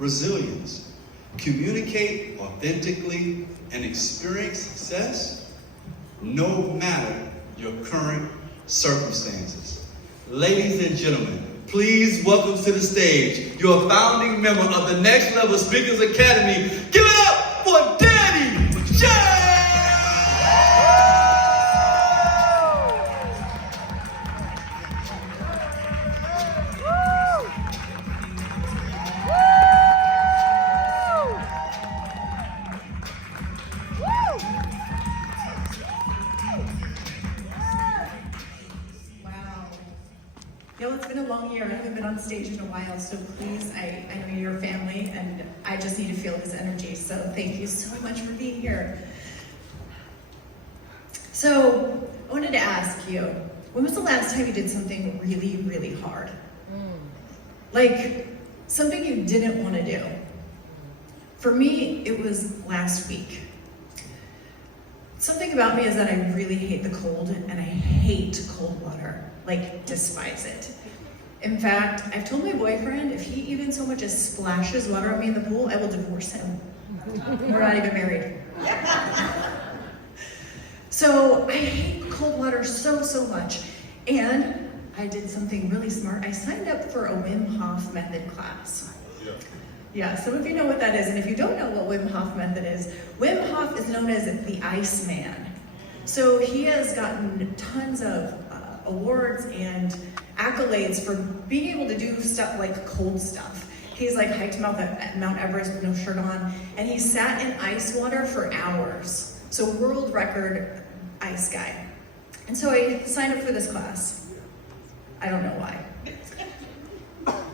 resilience, communicate authentically, and experience success no matter your current circumstances. Ladies and gentlemen, please welcome to the stage your founding member of the Next Level Speakers Academy. Give it up for Danny J! Yo, it's been a long year. I haven't been on stage in a while, so please, I know you're family, and I just need to feel this energy, so thank you so much for being here. So, I wanted to ask you, when was the last time you did something really, really hard? Like, something you didn't want to do. For me, it was last week. Something about me is that I really hate the cold, and I hate cold water. Like, despise it. In fact, I've told my boyfriend if he even so much as splashes water on me in the pool, I will divorce him. We're not even married. So I hate cold water so much. And I did something really smart. I signed up for a Wim Hof method class. Yeah, some of you know what that is, and if you don't know what Wim Hof method is, Wim Hof is known as the Iceman. So he has gotten tons of awards and accolades for being able to do stuff like cold stuff. He's like hiked Mount Everest with no shirt on, and he sat in ice water for hours. So world record ice guy. And so I signed up for this class. I don't know why.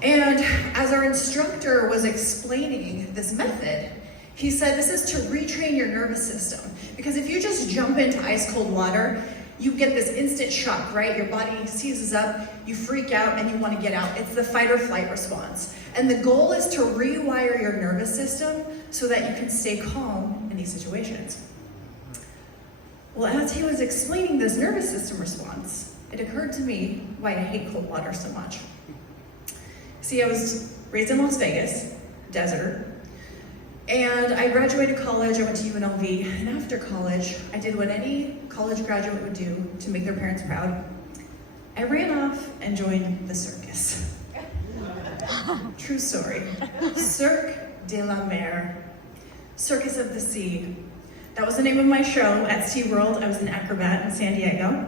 And as our instructor was explaining this method, he said this is to retrain your nervous system. Because if you just jump into ice cold water, you get this instant shock, right? Your body seizes up, you freak out, and you want to get out. It's the fight or flight response. And the goal is to rewire your nervous system so that you can stay calm in these situations. Well, as he was explaining this nervous system response, it occurred to me why I hate cold water so much. See, I was raised in Las Vegas, desert, and I graduated college, I went to UNLV, and after college, I did what any college graduate would do to make their parents proud. I ran off and joined the circus. True story. Cirque de la Mer, Circus of the Sea. That was the name of my show at SeaWorld. I was an acrobat in San Diego.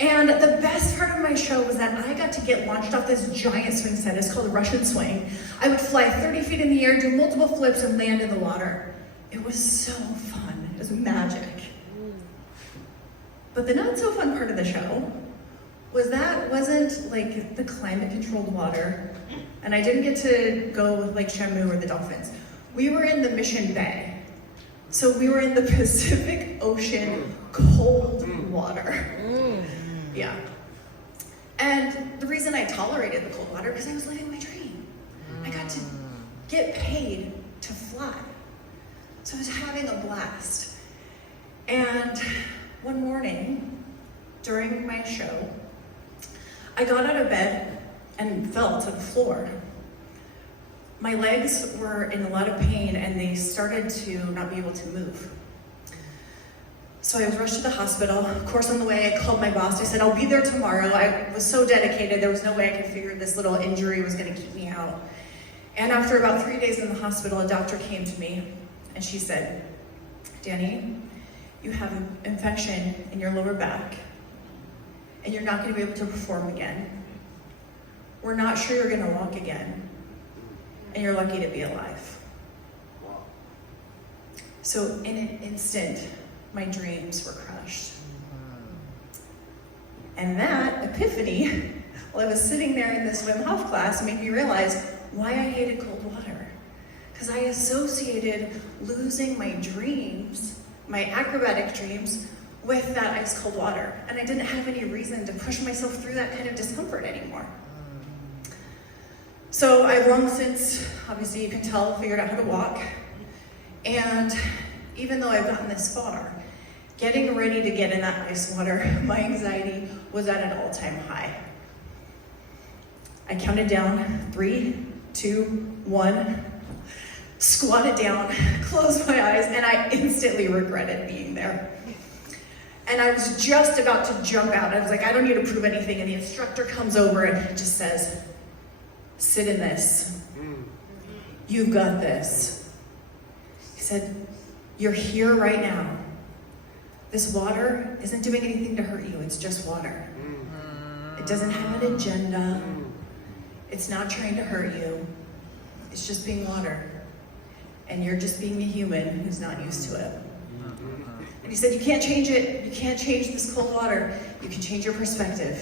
And the best part of my show was that I got to get launched off this giant swing set. It's called a Russian swing. I would fly 30 feet in the air, do multiple flips, and land in the water. It was so fun. It was magic. But the not so fun part of the show was that wasn't like the climate-controlled water, and I didn't get to go with Lake Shamu or the dolphins. We were in the Mission Bay. So we were in the Pacific Ocean, cold water. Yeah. And the reason I tolerated the cold water, because I was living my dream. I got to get paid to fly. So I was having a blast. And one morning, during my show, I got out of bed and fell to the floor. My legs were in a lot of pain and they started to not be able to move. So I was rushed to the hospital. Of course, on the way, I called my boss. I said, I'll be there tomorrow. I was so dedicated. There was no way I could figure this little injury was going to keep me out. And after about 3 days in the hospital, a doctor came to me and she said, Danny, you have an infection in your lower back and you're not going to be able to perform again. We're not sure you're going to walk again. And you're lucky to be alive. So in an instant, my dreams were crushed. And that epiphany, while I was sitting there in this Wim Hof class, made me realize why I hated cold water. Because I associated losing my dreams, my acrobatic dreams, with that ice cold water. And I didn't have any reason to push myself through that kind of discomfort anymore. So I've long since, obviously you can tell, figured out how to walk. And even though I've gotten this far, getting ready to get in that ice water, my anxiety was at an all-time high. I counted down 3, 2, one, squatted down, closed my eyes, and I instantly regretted being there. And I was just about to jump out. I was like, I don't need to prove anything. And the instructor comes over and just says, sit in this. You've got this. He said, you're here right now. This water isn't doing anything to hurt you. It's just water. It doesn't have an agenda. It's not trying to hurt you. It's just being water. And you're just being a human who's not used to it. And he said, you can't change it. You can't change this cold water. You can change your perspective.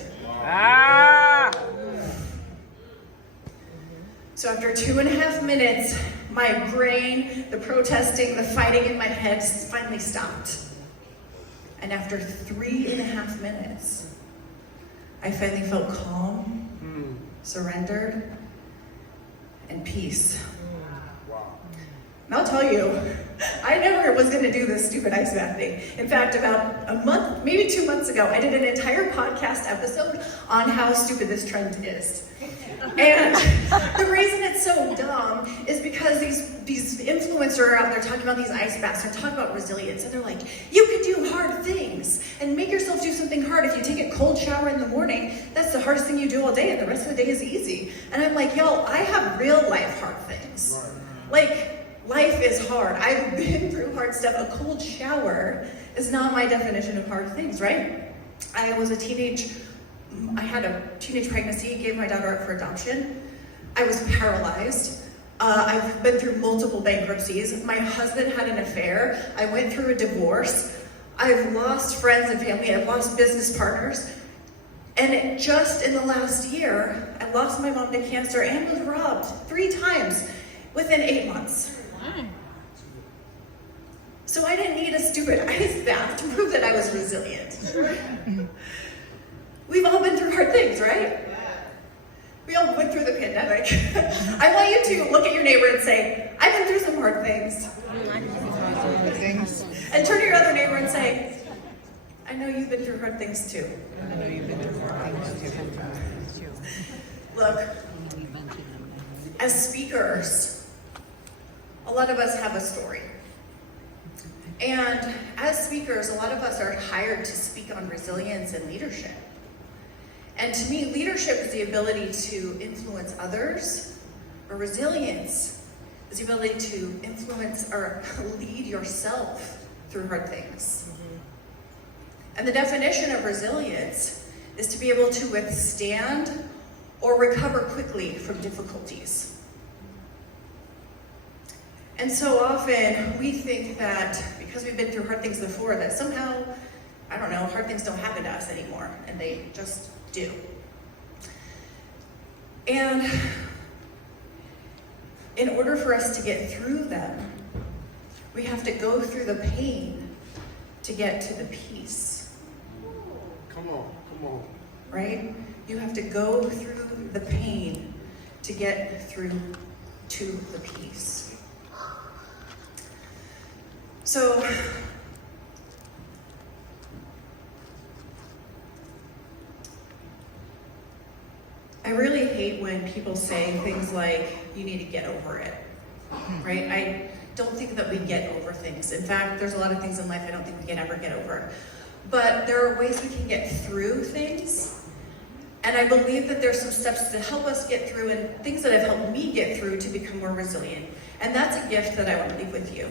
So after 2.5 minutes, my brain, the protesting, the fighting in my head finally stopped. And after 3.5 minutes, I finally felt calm, surrendered, and peace. And I'll tell you, I never was going to do this stupid ice bath thing. In fact, about a month, maybe 2 months ago, I did an entire podcast episode on how stupid this trend is. And the reason it's so dumb is because these influencers are out there talking about these ice baths and talking about resilience. And they're like, you can do hard things and make yourself do something hard. If you take a cold shower in the morning, that's the hardest thing you do all day, and the rest of the day is easy. And I'm like, yo, I have real life hard things. Like, life is hard. I've been through hard stuff. A cold shower is not my definition of hard things, right? I had a teenage pregnancy, gave my daughter up for adoption. I was paralyzed. I've been through multiple bankruptcies. My husband had an affair. I went through a divorce. I've lost friends and family. I've lost business partners. And just in the last year, I lost my mom to cancer and was robbed 3 times within 8 months. So I didn't need a stupid ice bath to prove that I was resilient. We've all been through hard things, right? We all went through the pandemic. I want you to look at your neighbor and say, I've been through some hard things. And turn to your other neighbor and say, I know you've been through hard things too. Look, as speakers, a lot of us have a story. And as speakers, a lot of us are hired to speak on resilience and leadership. And to me, leadership is the ability to influence others, or resilience is the ability to influence or lead yourself through hard things. And the definition of resilience is to be able to withstand or recover quickly from difficulties. And so often we think that because we've been through hard things before, that somehow, I don't know, hard things don't happen to us anymore, and they just do. And in order for us to get through them, we have to go through the pain to get to the peace. Come on. Right? You have to go through the pain to get through to the peace. So, I really hate when people say things like, you need to get over it, right? I don't think that we get over things. In fact, there's a lot of things in life I don't think we can ever get over. But there are ways we can get through things. And I believe that there's some steps to help us get through and things that have helped me get through to become more resilient. And that's a gift that I want to leave with you.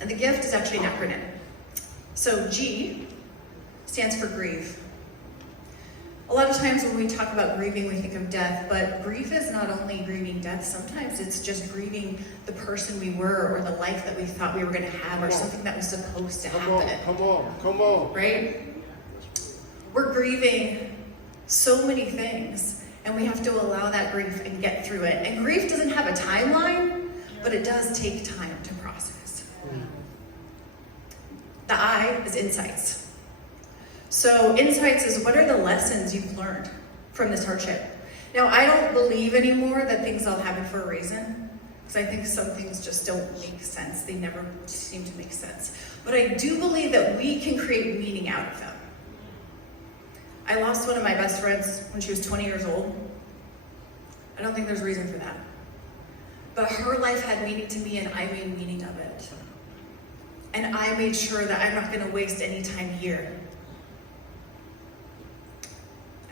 And the gift is actually an acronym. So G stands for grieve. A lot of times when we talk about grieving, we think of death, but grief is not only grieving death, sometimes it's just grieving the person we were or the life that we thought we were going to have or something that was supposed to happen. Come on. Right? We're grieving so many things, and we have to allow that grief and get through it. And grief doesn't have a timeline, but it does take time to process. The I is insights. So insights is, what are the lessons you've learned from this hardship? Now, I don't believe anymore that things all happen for a reason, because I think some things just don't make sense. They never seem to make sense. But I do believe that we can create meaning out of them. I lost one of my best friends when she was 20 years old. I don't think there's a reason for that. but her life had meaning to me and I made meaning of it. And I made sure that I'm not gonna waste any time here.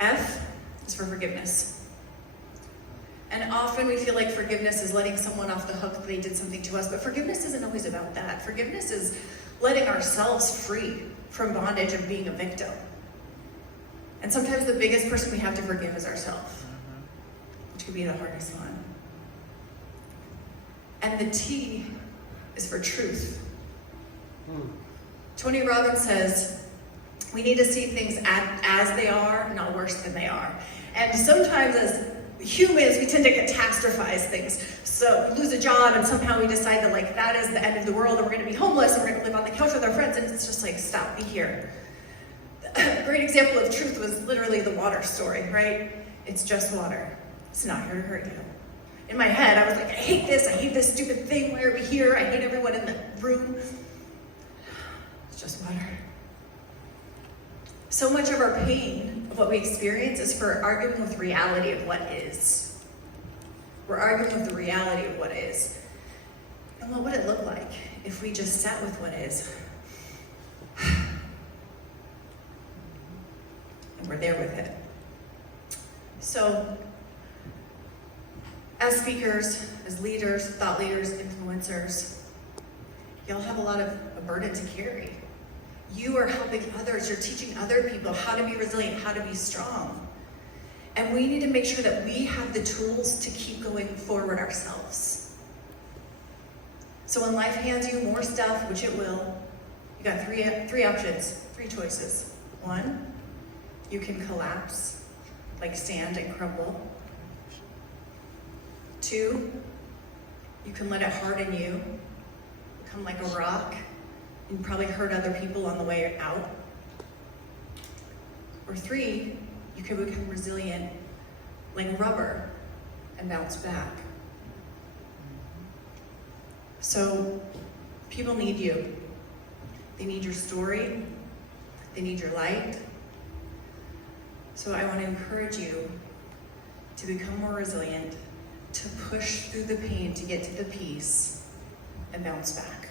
F is for forgiveness. And often we feel like forgiveness is letting someone off the hook that they did something to us, but forgiveness isn't always about that. Forgiveness is letting ourselves free from bondage of being a victim. And sometimes the biggest person we have to forgive is ourselves, which could be the hardest one. And the T is for truth. Tony Robbins says, we need to see things as they are, not worse than they are. And sometimes as humans, we tend to catastrophize things. So we lose a job and somehow we decide that like that is the end of the world and we're gonna be homeless and we're gonna live on the couch with our friends, and it's just like, stop, be here. A great example of truth was literally the water story, right? It's just water. It's not here to hurt you. In my head, I was like, I hate this stupid thing, why are we here? I hate everyone in the room. It's just water. So much of our pain, of what we experience, is for arguing with reality of what is. We're arguing with the reality of what is. And what would it look like if we just sat with what is? And we're there with it. So, as speakers, as leaders, thought leaders, influencers, y'all have a burden to carry. You are helping others, you're teaching other people how to be resilient, how to be strong. And we need to make sure that we have the tools to keep going forward ourselves. So when life hands you more stuff, which it will, you got three options, three choices. One, you can collapse like sand and crumble. Two, you can let it harden you, become like a rock, and probably hurt other people on the way out. Or three, you can become resilient like rubber and bounce back. So people need you. They need your story. They need your light. So I want to encourage you to become more resilient, to push through the pain, to get to the peace, and bounce back.